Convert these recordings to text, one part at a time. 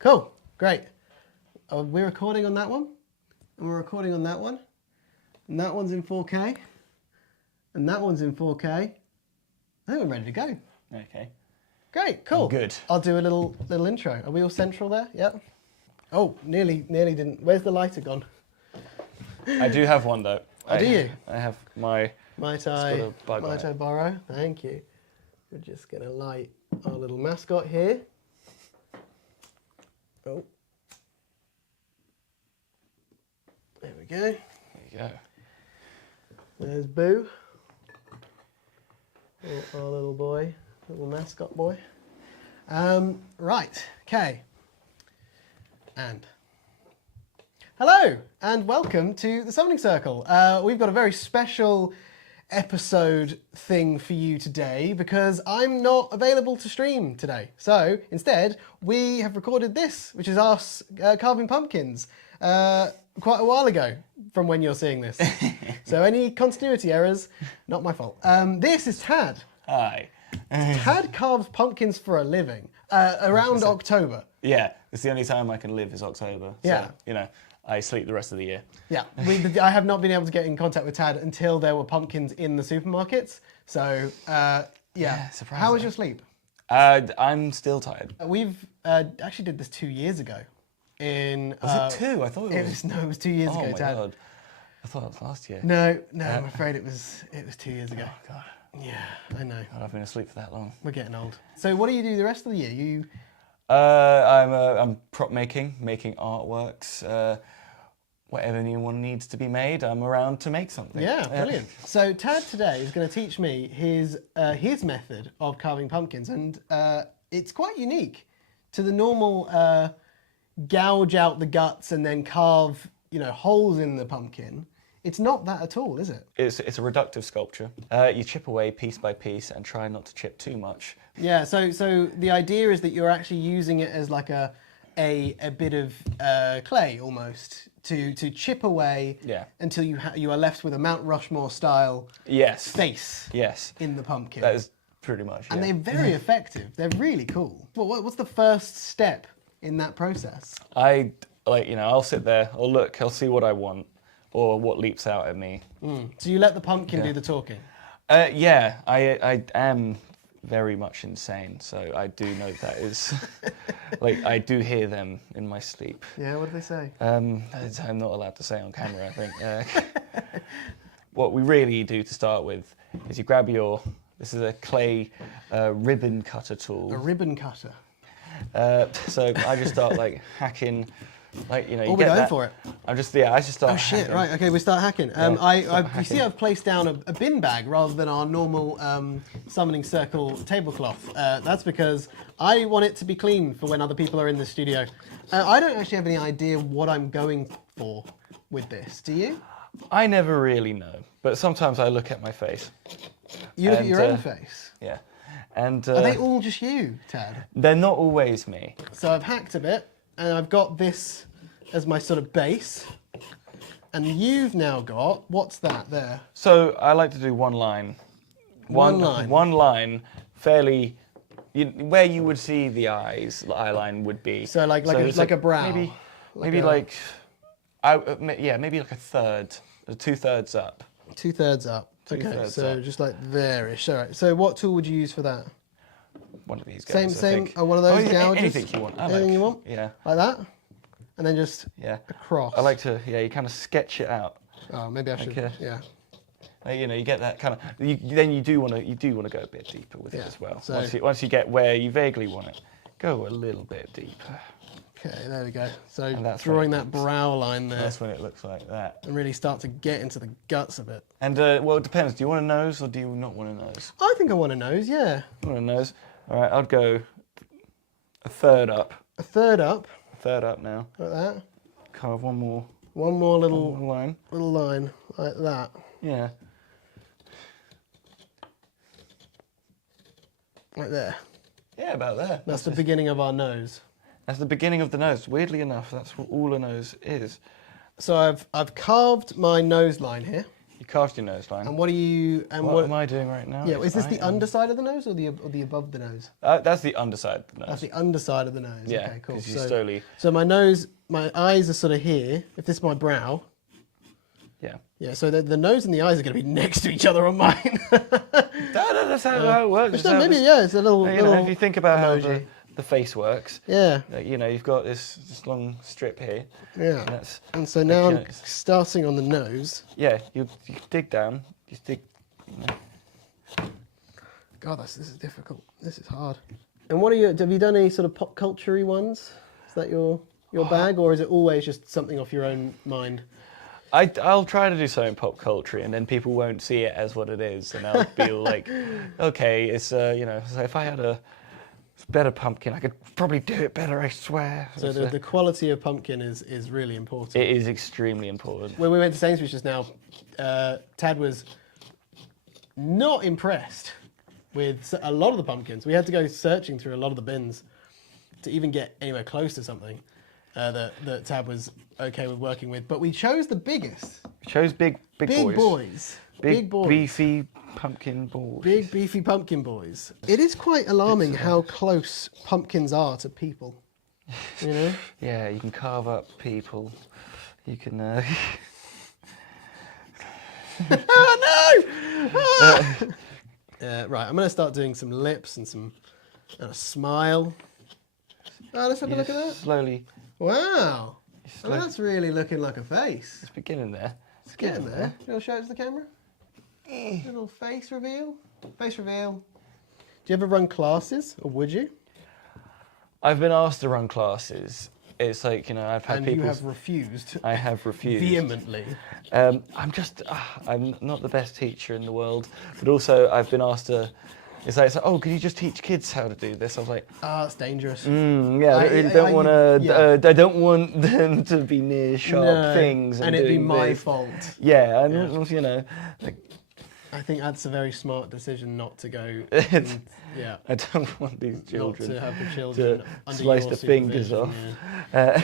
Cool, great. We're recording on that one, and we're recording on that one, and that one's in 4K, and that one's in 4K. I think we're ready to go. Okay. Great, cool. Good. I'll do a little intro. Are we all central there? Yep. Oh, nearly didn't. Where's the lighter gone? I do have one though. Do you? I have my Mai Tai borrow. Thank you. We're just gonna light our little mascot here. Oh. There we go. There you go. There's Boo. Our little boy, little mascot boy. Right, okay. And hello, and welcome to the Summoning Circle. We've got a very special episode thing for you today because I'm not available to stream today. So instead, we have recorded this, which is us carving pumpkins quite a while ago from when you're seeing this. So any continuity errors, not my fault. This is Tad. Hi. Tad carves pumpkins for a living around October. Yeah, it's the only time I can live is October. Yeah. So, you know, I sleep the rest of the year. Yeah, I have not been able to get in contact with Tad until there were pumpkins in the supermarkets. So, yeah. Surprising. How was your sleep? I'm still tired. We've actually did this 2 years ago. Was it 2? I thought it was. No, it was 2 years ago, Oh my Tad. God. I thought it was last year. No, I'm afraid it was 2 years ago. Oh God. Yeah, I know. God, I've been asleep for that long. We're getting old. So what do you do the rest of the year? I'm prop making artworks. Whatever anyone needs to be made, I'm around to make something. Yeah, brilliant. So Tad today is going to teach me his method of carving pumpkins, and it's quite unique to the normal gouge out the guts and then carve, holes in the pumpkin. It's not that at all, is it? It's a reductive sculpture. You chip away piece by piece and try not to chip too much. Yeah. So the idea is that you're actually using it as like a bit of clay almost to chip away until you are left with a Mount Rushmore style face in the pumpkin. That is pretty much. And they're very effective. They're really cool. What's the first step in that process? I'll sit there, I'll see what I want or what leaps out at me. So you let the pumpkin do the talking? I am very much insane, so I do know that is I do hear them in my sleep. Yeah, what do they say? I'm not allowed to say on camera, I think. What we really do to start with is you grab this is a clay ribbon cutter tool. A ribbon cutter. So I just start hacking. What are we going for it? I just start. Oh shit! Hacking. Right, okay, we start hacking. You see, I've placed down a bin bag rather than our normal summoning circle tablecloth. That's because I want it to be clean for when other people are in the studio. I don't actually have any idea what I'm going for with this. Do you? I never really know, but sometimes I look at my face. You look at your own face. Yeah, and are they all just you, Tad? They're not always me. So I've hacked a bit. And I've got this as my sort of base. And you've now got, what's that there? So I like to do one line. One line, fairly, where you would see the eye line would be. So like a brow. Maybe like a third, 2/3 up. 2/3 up. Okay, so just like there-ish. All right. So what tool would you use for that? One of these guys. Same. One of those gouges. Anything you want. Anything you want. Yeah. Like that, and then just across. I like to. Yeah, you kind of sketch it out. Oh, maybe I should. Yeah. You get that kind of. Then you do want to go a bit deeper with it as well. So, once you get where you vaguely want it, go a little bit deeper. Okay, there we go. So drawing that brow line there. That's when it looks like that. And really start to get into the guts of it. And well, it depends. Do you want a nose or do you not want a nose? I think I want a nose. Yeah. I want a nose. All right, I'd go a third up. A third up. A third up now. Like that. Carve one more. One more little line. Little line like that. Yeah. Right there. Yeah, about there. That's the beginning of our nose. That's the beginning of the nose. Weirdly enough, that's what all a nose is. So I've carved my nose line here. You carved your nose line. And what are you? And what am I doing right now? Yeah, is this the underside of the nose or the above the nose? That's the underside of the nose. That's the underside of the nose. Yeah, Okay, cool. because you slowly... So my eyes are sort of here. If this is my brow. Yeah. Yeah, so the nose and the eyes are going to be next to each other on mine. That's how it works. Which maybe, yeah, it's a little... if you think about emoji. how the face works, yeah, you've got this long strip here. Yeah. And so now I'm starting on the nose. Yeah, you dig down. You dig... God, this is difficult. This is hard. And have you done any sort of pop culture-y ones? Is that your bag, or is it always just something off your own mind? I'll try to do something pop culture, and then people won't see it as what it is, and I'll feel like, okay, it's so if I had a better pumpkin, I could probably do it better. I swear. So the quality of pumpkin is really important. It is extremely important. When we went to Sainsbury's just now, Tad was not impressed with a lot of the pumpkins. We had to go searching through a lot of the bins to even get anywhere close to something that Tad was okay with working with. But we chose the biggest. We chose big boys. Big boys. Beefy pumpkin boys. Big beefy pumpkin boys. It is quite alarming how close pumpkins are to people. You know? Yeah, you can carve up people. You can... Oh no! Right, I'm going to start doing some lips and a smile. Oh, let's have a look at that. Slowly. Wow. Well, that's really looking like a face. It's beginning there. It's getting there. You want to show it to the camera? Little face reveal. Face reveal. Do you ever run classes, or would you? I've been asked to run classes. It's like, I've had people... And you have refused. I have refused. Vehemently. I'm not the best teacher in the world, but also I've been asked to... It's like, oh, can you just teach kids how to do this? I was like... it's dangerous. Yeah, I really don't want to... I don't want them to be near sharp things. And it'd be my fault. Yeah, I think that's a very smart decision not to go. Yeah. I don't want these children not to have the children to slice the fingers off. Yeah.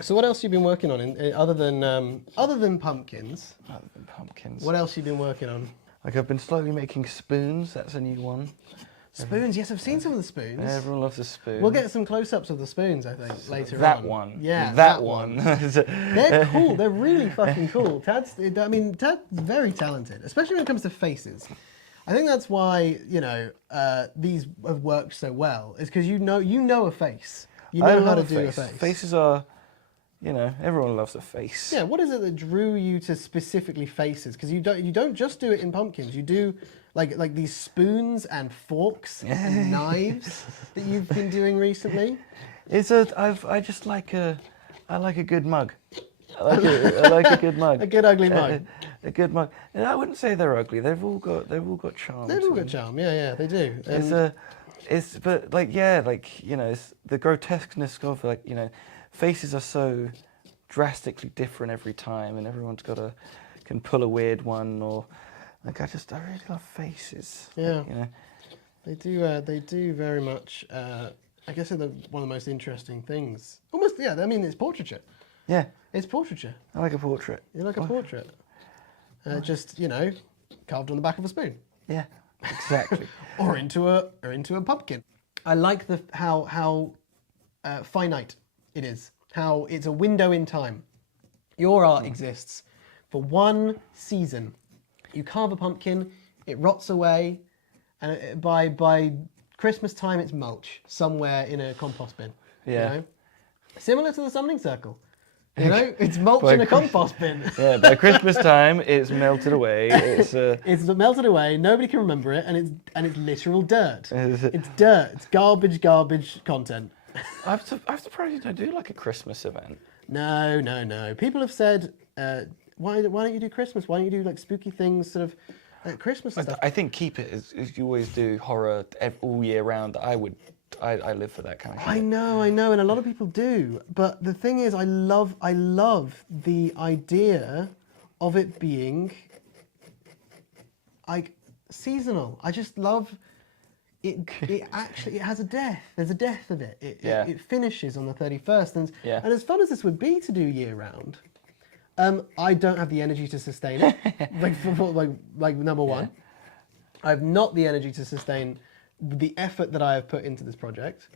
So what else have you been working on other than pumpkins? Other than pumpkins. What else have you been working on? Like I've been slowly making spoons. That's a new one. Spoons, yes, I've seen some of the spoons. Yeah, everyone loves a spoon. We'll get some close-ups of the spoons, I think, later on. That one. Yeah, that one. They're cool. They're really fucking cool. Tad's very talented, especially when it comes to faces. I think that's why, these have worked so well, is because you know a face. You know how to do a face. Faces are, everyone loves a face. Yeah, what is it that drew you to specifically faces? Because you don't just do it in pumpkins. You do like these spoons and forks and knives that you've been doing recently. I like a good mug. I like a good mug. A good ugly mug. A good mug. And I wouldn't say they're ugly. They've all got charm. They've all got charm. Yeah, they do. It's the grotesqueness of faces are so drastically different every time, and everyone's can pull a weird one, or I really love faces. Yeah, they do very much. I guess they're one of the most interesting things. Almost, yeah. I mean, it's portraiture. Yeah, it's portraiture. I like a portrait. You like a portrait? Just carved on the back of a spoon. Yeah, exactly. or into a pumpkin. I like how finite it is. How it's a window in time. Your art exists for one season. You carve a pumpkin, it rots away, and by Christmas time it's mulch somewhere in a compost bin. Yeah. Similar to the summoning circle. It's mulch in a compost bin. Yeah, by Christmas time it's melted away. It's melted away. Nobody can remember it, and it's literal dirt. It's dirt. It's garbage content. I'm surprised you don't do like a Christmas event. No. People have said, why don't you do Christmas? Why don't you do like spooky things, sort of at Christmas and stuff? I think keep it as you always do horror all year round. I live for that kind of shit. I know, and a lot of people do. But the thing is, I love the idea of it being like seasonal. I just love it. It has a death. There's a death of it. It finishes on the 31st, and as fun as this would be to do year round, I don't have the energy to sustain it. like number one, I have not the energy to sustain the effort that I have put into this project.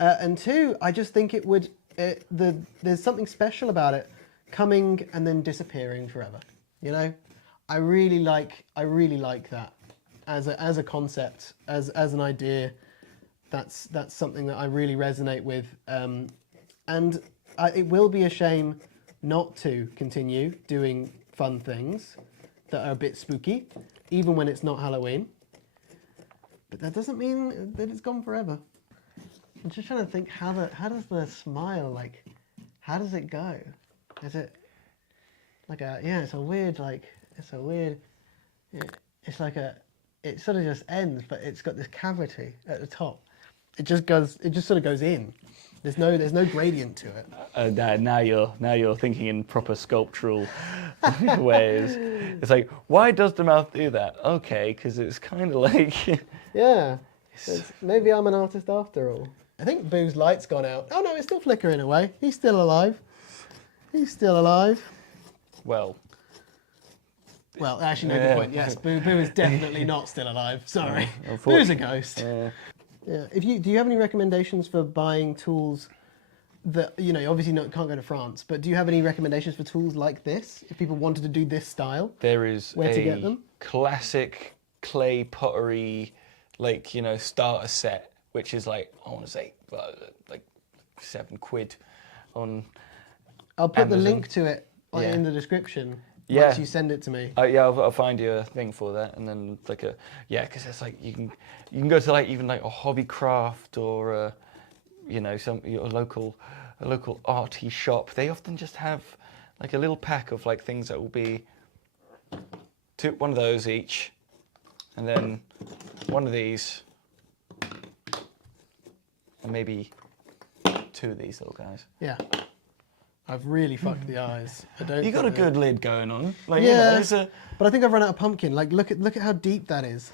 And two, I just think it would. There's something special about it coming and then disappearing forever. You know, I really like that as a concept, as an idea. That's something that I really resonate with, and it will be a shame not to continue doing fun things that are a bit spooky, even when it's not Halloween. But that doesn't mean that it's gone forever. I'm just trying to think how does the smile, like, how does it go? Is it like it's it sort of just ends, but it's got this cavity at the top. It just sort of goes in. There's no gradient to it. Now you're thinking in proper sculptural ways. It's like, why does the mouth do that? Okay, because it's kind of like... Yeah. Maybe I'm an artist after all. I think Boo's light's gone out. Oh no, it's still flickering away. He's still alive. He's still alive. Well, actually, no, good point. Yes, Boo is definitely not still alive. Sorry. Boo's a ghost. Yeah. Do you have any recommendations for buying tools that, you know, obviously can't go to France, but do you have any recommendations for tools like this if people wanted to do this style? There is where to get them? Classic clay pottery, like, you know, starter set, which is like, I want to say, like £7 on I'll put Amazon. the link to it in the description. Yeah. Once you send it to me. I'll find you a thing for that, and then like because it's like you can go to like even like a hobby craft or you know, a local arty shop. They often just have like a little pack of like things that will be one of those each, and then one of these, and maybe 2 of these little guys. Yeah. I've really fucked the eyes. You got a good lid going on. Like, yeah, you know, but I think I've run out of pumpkin. Like, look at how deep that is.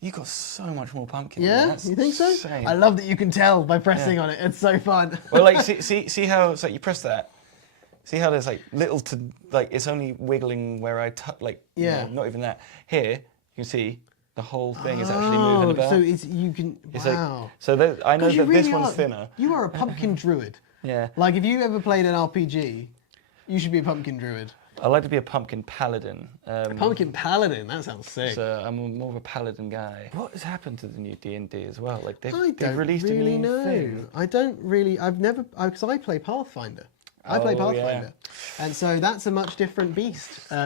You got so much more pumpkin. Yeah, That's you think so? insane. I love that you can tell by pressing on it. It's so fun. Well, like, see how it's like you press that. See how there's like little to like it's only wiggling where I touch. Like, yeah, you know, not even that. Here you can see the whole thing is actually moving about. So you can. Wow. Like, so I know that really this one's thinner. You are a pumpkin druid. Yeah. Like, if you ever played an RPG, you should be a pumpkin druid. I like to be a pumpkin paladin. Pumpkin paladin, that sounds sick. So I'm more of a paladin guy. What has happened to the new D&D as well? Like they've released really a new thing. I don't really. I've never because I play Pathfinder. I play Pathfinder, and so that's a much different beast so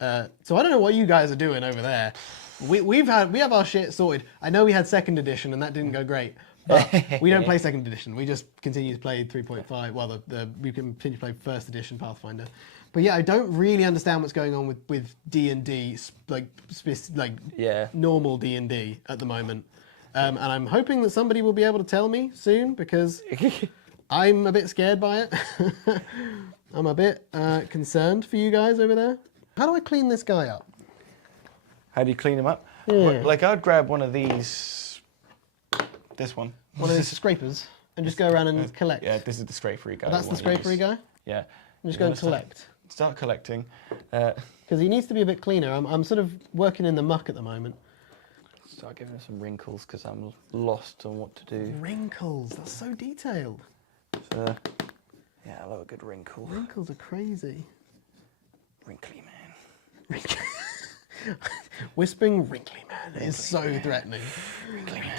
I don't know what you guys are doing over there. We have our shit sorted. I know we had 2nd edition and that didn't go great. But we don't play 2nd edition. We just continue to play 3.5. Well, we continue to play 1st edition Pathfinder. But yeah, I don't really understand what's going on with D&D, like normal D&D at the moment. And I'm hoping that somebody will be able to tell me soon because I'm a bit scared by it. I'm a bit concerned for you guys over there. How do I clean this guy up? How do you clean him up? Yeah. Like I'd grab one of these. This one. One of these scrapers and just go around and collect. Yeah, this is the scrapery guy. That's the scrapery guy? Yeah. I'm just going to collect. Start collecting. Because he needs to be a bit cleaner. I'm sort of working in the muck at the moment. Start giving him some wrinkles because I'm lost on what to do. Wrinkles, that's so detailed. So, yeah, I love a good wrinkle. Wrinkles are crazy. Wrinkly man. Whispering wrinkly man is so threatening. Wrinkly man.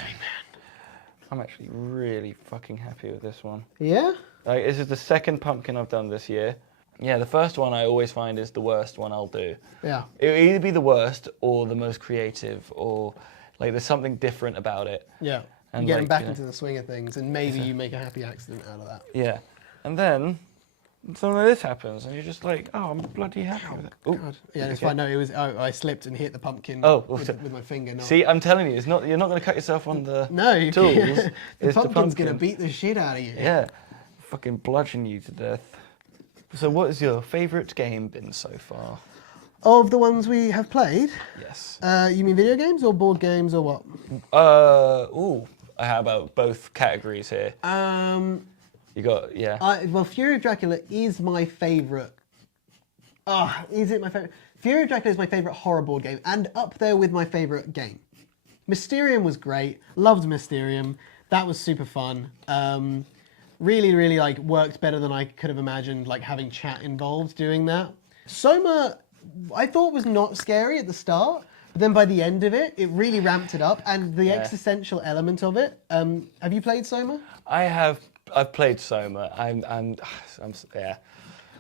I'm actually really fucking happy with this one. Yeah? Like, this is the 2nd pumpkin I've done this year. Yeah, the first one I always find is the worst one I'll do. Yeah. It'll either be the worst or the most creative or like there's something different about it. Yeah. And you get them back into the swing of things and maybe you make a happy accident out of that. Yeah. And then something like this happens and you're just like, oh, I'm bloody happy with it. Oh, God. Yeah, it's fine. No, it was. I slipped and hit the pumpkin with my finger. Not. See, I'm telling you, you're not going to cut yourself on the no, tools. The pumpkin's going to beat the shit out of you. Yeah, fucking bludgeon you to death. So what has your favourite game been so far? Of the ones we have played? Yes. You mean video games or board games or what? How about both categories here? You got, yeah. Well, Fury of Dracula is my favourite. Is it my favourite? Fury of Dracula is my favourite horror board game, and up there with my favourite game. Mysterium was great. Loved Mysterium. That was super fun. Really, really like worked better than I could have imagined. Like having chat involved doing that. Soma, I thought was not scary at the start, but then by the end of it, it really ramped it up, and the existential element of it. Have you played Soma? I have. I've played Soma. I'm yeah.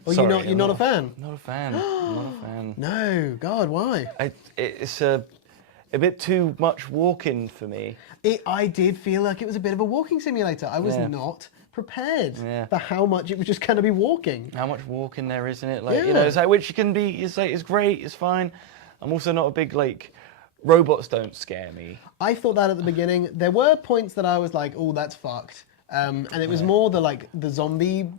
Well, Sorry, you're not a fan? Not a fan. Not a fan. No, God, why? It's a bit too much walking for me. I did feel like it was a bit of a walking simulator. I was not prepared for how much it was just going to be walking. How much walking there is in it, like you know, it's like which can be. It's like it's great, it's fine. I'm also not a big like robots don't scare me. I thought that at the beginning. There were points that I was like, oh, that's fucked, and it was more the zombie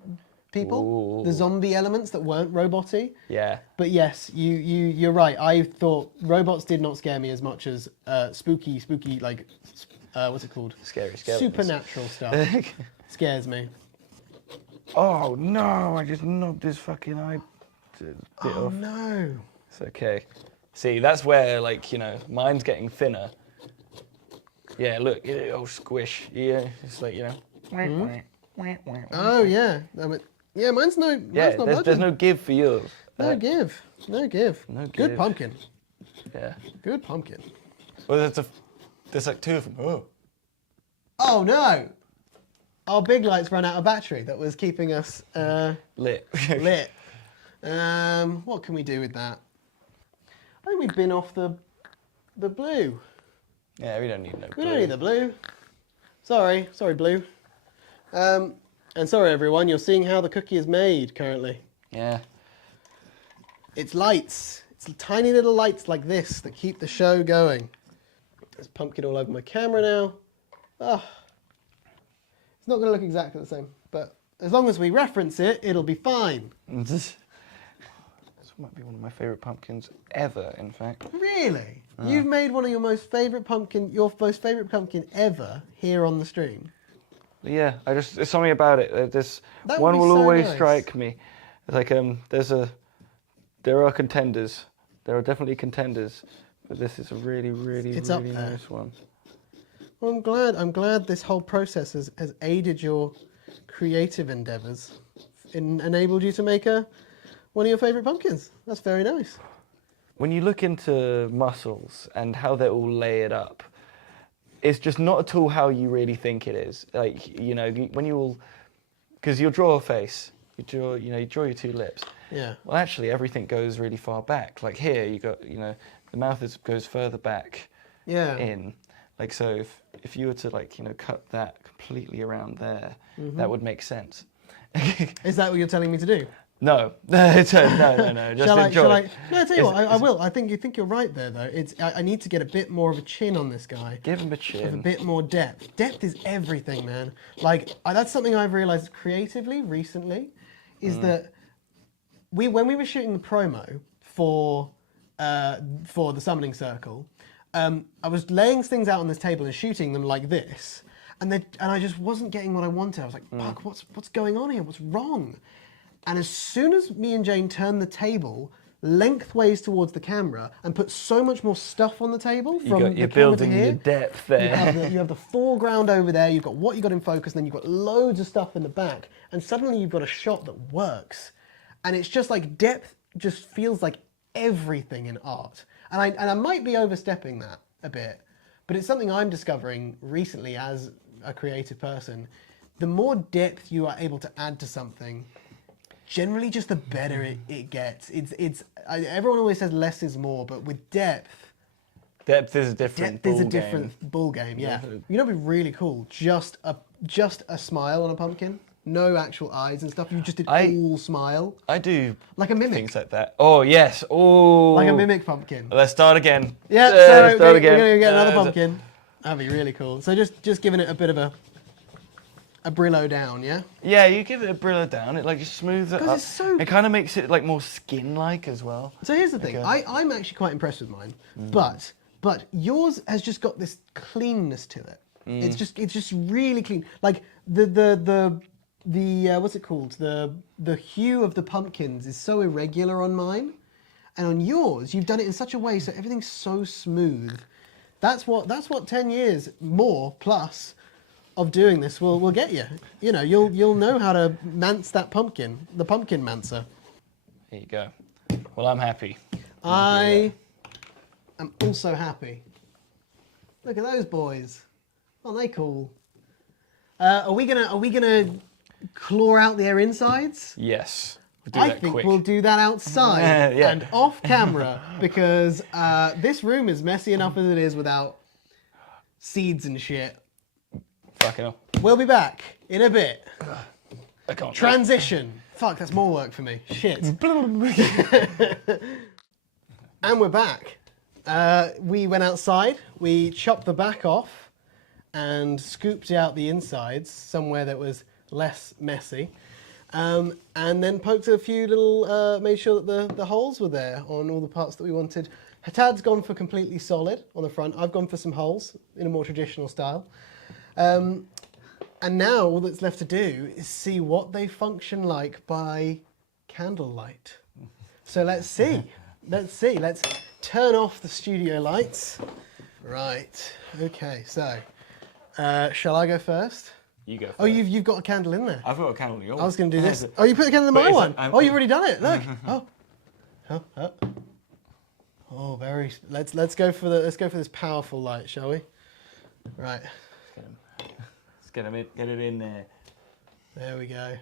people, the zombie elements that weren't roboty. Yeah. But yes, you're right. I thought robots did not scare me as much as spooky like what's it called? Scary. Supernatural stuff scares me. Oh no! I just knocked his fucking eye bit off. Oh no! It's okay. See, that's where like you know mine's getting thinner. Yeah, look, oh squish. Yeah, it's like you know. Oh yeah. Yeah, mine's not. Yeah, there's no give for yours. No give. Good pumpkin. Yeah. Good pumpkin. Well, there's like two of them. Oh. Oh no! Our big lights ran out of battery that was keeping us lit. lit. What can we do with that? I think we've been off the blue. Yeah, we don't need no blue. We don't need the blue. Sorry, blue. And sorry everyone, you're seeing how the cookie is made currently. Yeah. It's lights. It's tiny little lights like this that keep the show going. There's pumpkin all over my camera now. It's not going to look exactly the same, but as long as we reference it, it'll be fine. This might be one of my favourite pumpkins ever, in fact. Really? You've made one of your most favourite pumpkin ever here on the stream? Yeah, there's something about it. This That one would be will so always nice. strike me. It's like there are contenders. There are definitely contenders, but this is a really, really, It's really up there. nice one. Well, I'm glad this whole process has aided your creative endeavours, enabled you to make one of your favourite pumpkins. That's very nice. When you look into muscles and how they're all layered up, it's just not at all how you really think it is. Like, you know, when because you'll draw a face, you draw your two lips. Yeah. Well, actually, everything goes really far back. Like here, you got, the mouth goes further back in. Like, so if you were to, like, cut that completely around there, that would make sense. Is that what you're telling me to do? No. No. Just enjoy. No, I tell you what, I will. I think you're right there, though. I need to get a bit more of a chin on this guy. Give him a chin. With a bit more depth. Depth is everything, man. Like, that's something I've realised creatively recently, is that when we were shooting the promo for the Summoning Circle, I was laying things out on this table and shooting them like this, and I just wasn't getting what I wanted. I was like, fuck, what's going on here? What's wrong? And as soon as me and Jane turned the table lengthways towards the camera and put so much more stuff on the table from you're the camera building to here, your depth there. you have the foreground over there, you've got what you got in focus, and then you've got loads of stuff in the back, and suddenly you've got a shot that works. And it's just like depth just feels like everything in art. And I might be overstepping that a bit, but it's something I'm discovering recently as a creative person. The more depth you are able to add to something, generally just the better it gets. Everyone always says less is more, but with depth is a different ball game. Yeah. You know what'd be really cool? Just a smile on a pumpkin. No actual eyes and stuff. You just did all smile. I do like a mimic. Things like that. Oh yes. Oh. Like a mimic pumpkin. Let's start again. Yeah. Let's start again. We're gonna get another pumpkin. That'd be really cool. So just giving it a bit of a Brillo down, yeah? Yeah, you give it a Brillo down. It like just smooths it up. It kind of makes it like more skin-like as well. So here's the thing. I'm actually quite impressed with mine, but yours has just got this cleanness to it. It's just really clean. Like the what's it called? The hue of the pumpkins is so irregular on mine, and on yours, you've done it in such a way so everything's so smooth. That's what 10 years more plus of doing this will get you. You know, you'll know how to mance that pumpkin, the pumpkin mancer. There you go. Well, I'm happy. I am also happy. Look at those boys. Aren't they cool? Are we gonna claw out their insides? Yes. I think we'll do that outside Yeah. and off camera because this room is messy enough as it is without seeds and shit. Fucking hell. We'll be back in a bit. I can't. Transition. Fuck, that's more work for me. Shit. And we're back. We went outside, we chopped the back off and scooped out the insides somewhere that was less messy. And then poked a few little, made sure that the holes were there on all the parts that we wanted. Hatad's gone for completely solid on the front. I've gone for some holes in a more traditional style. And now all that's left to do is see what they function like by candlelight. So let's see. Let's see. Let's turn off the studio lights. Right. Okay. So, shall I go first? You go first. Oh, you've got a candle in there. I've got a candle in yours. I was going to do this. Oh, you put the candle in my one. Oh, you've already done it. Look. Oh, very. Let's go for this powerful light, shall we? Right. Let's get it in there. There we go.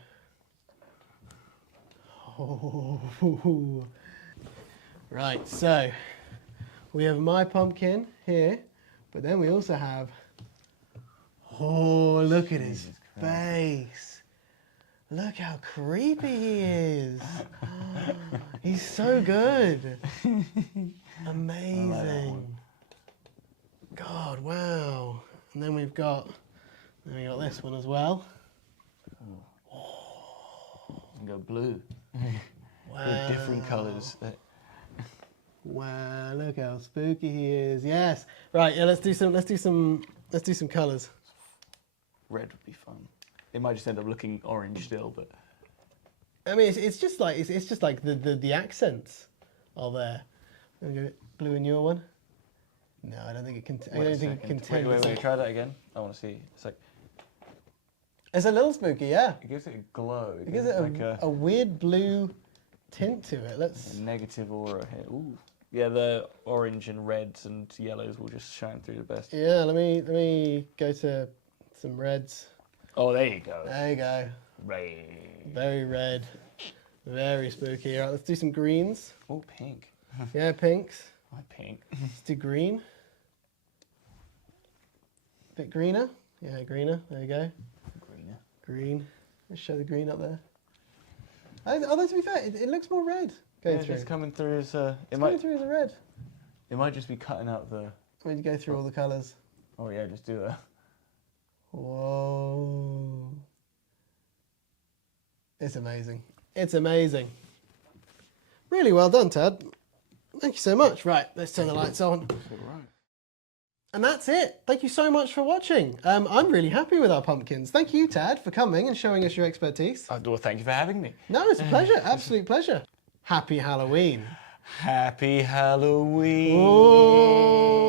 Oh. Right. So we have my pumpkin here, but then we also have. Oh, look at his face. Look how creepy he is. He's so good. Amazing. God, wow. And then we've got this one as well. And go blue. Wow. With different colours. Wow, look how spooky he is. Yes. Right, yeah, let's do some colours. Red would be fun. It might just end up looking orange still, but I mean, it's just like the accents are there. Let me go blue in your one. No, I don't think it can. I don't think it contains. Wait, try that again. I want to see. It's like it's a little spooky, yeah. it gives it a glow. It gives it like a weird blue tint to it. a negative aura here. Ooh. Yeah, the orange and reds and yellows will just shine through the best. Yeah, let me go to some reds. Oh, there you go. There you go. Red. Very red. Very spooky. All right, let's do some greens. Oh, pink. Yeah, pinks. I like pink. Let's do green. Bit greener. Yeah, greener. There you go. Greener. Green. Let's show the green up there. Although to be fair, it looks more red going through. It's coming through as Coming through as a red. It might just be cutting out the. When you go through all the colours. Oh yeah, just do a. Whoa. It's amazing. It's amazing. Really well done, Tad. Thank you so much. Right, let's turn the lights on. All right. And that's it. Thank you so much for watching. I'm really happy with our pumpkins. Thank you, Tad, for coming and showing us your expertise. Well, thank you for having me. No, it's a pleasure. Absolute pleasure. Happy Halloween. Happy Halloween. Oh.